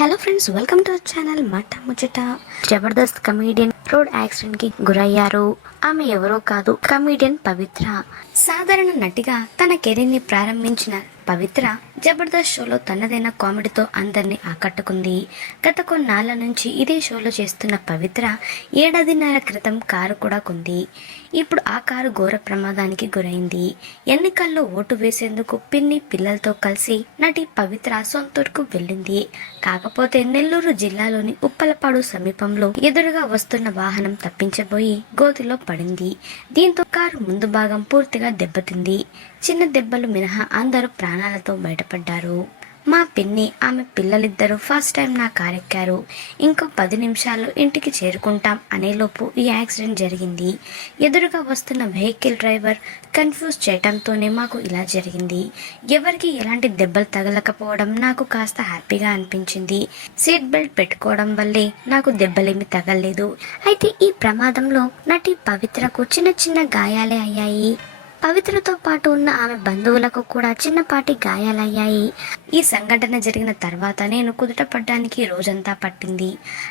Hello friends welcome to our channel మాట ముచ్చట Jabardasth comedian road యాక్సిడెంట్కి గురయ్యారు. ఆమె ఎవరో కాదు కమీడియన్ పవిత్ర. సాధారణ నటిగా తన కెరీర్ని ప్రారంభించిన పవిత్ర జబర్దస్త్ షోలో తనదైన కామెడీతో అందరినీ ఆకట్టుకుంది. గత కొన్నాళ్ళ నుంచి ఇదే షోలో చేస్తున్న పవిత్ర ఏడాదిన్నర క్రితం కారు కూడా కొంది. ఇప్పుడు ఆ కారు ఘోర ప్రమాదానికి గురైంది. ఎన్నికల్లో ఓటు వేసేందుకు పిన్ని పిల్లలతో కలిసి నటి పవిత్ర సొంతూరుకు వెళ్ళింది. కాకపోతే నెల్లూరు జిల్లాలోని ఉప్పలపాడు సమీపంలో ఎదురుగా వస్తున్న వాహనం తప్పించబోయి గోతిలో పడింది. దీంతో కారు ముందు భాగం పూర్తిగా దెబ్బతింది. చిన్న దెబ్బలు మినహా అందరూ ప్రాణాలతో బయటపడ్డారు. మా పిన్ని ఆమె పిల్లలిద్దరూ ఫస్ట్ టైం నా కారెక్కారు. ఇంకో పది నిమిషాల్లో ఇంటికి చేరుకుంటాం అనేలోపు ఈ యాక్సిడెంట్ జరిగింది. ఎదురుగా వస్తున్న వెహికల్ డ్రైవర్ కన్ఫ్యూజ్ చేయటంతోనే మాకు ఇలా జరిగింది. ఎవరికి ఎలాంటి దెబ్బలు తగలకపోవడం నాకు కాస్త హ్యాపీగా అనిపించింది. సీట్ బెల్ట్ పెట్టుకోవడం వల్లే నాకు దెబ్బలేమి తగలలేదు. అయితే ఈ ప్రమాదంలో నటి పవిత్రకు చిన్న చిన్న గాయాలే అయ్యాయి. పవిత్రతో పాటు ఉన్న ఆమె బంధువులకు కూడా చిన్నపాటి గాయాలయ్యాయి. ఈ సంఘటన జరిగిన తర్వాత నేను కుదుటపడ్డానికి రోజంతా పట్టింది.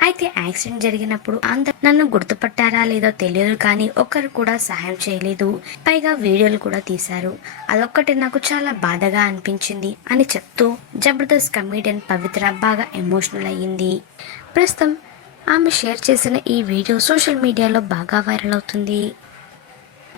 అయితే యాక్సిడెంట్ జరిగినప్పుడు అందరు నన్ను గుర్తుపట్టారా లేదో తెలియదు కానీ ఒక్కరు కూడా సహాయం చేయలేదు. పైగా వీడియోలు కూడా తీశారు. అదొక్కటి నాకు చాలా బాధగా అనిపించింది అని చెప్తూ జబర్దస్త్ కమీడియన్ పవిత్ర బాగా ఎమోషనల్ అయ్యింది. ప్రస్తుతం ఆమె షేర్ చేసిన ఈ వీడియో సోషల్ మీడియాలో బాగా వైరల్ అవుతుంది.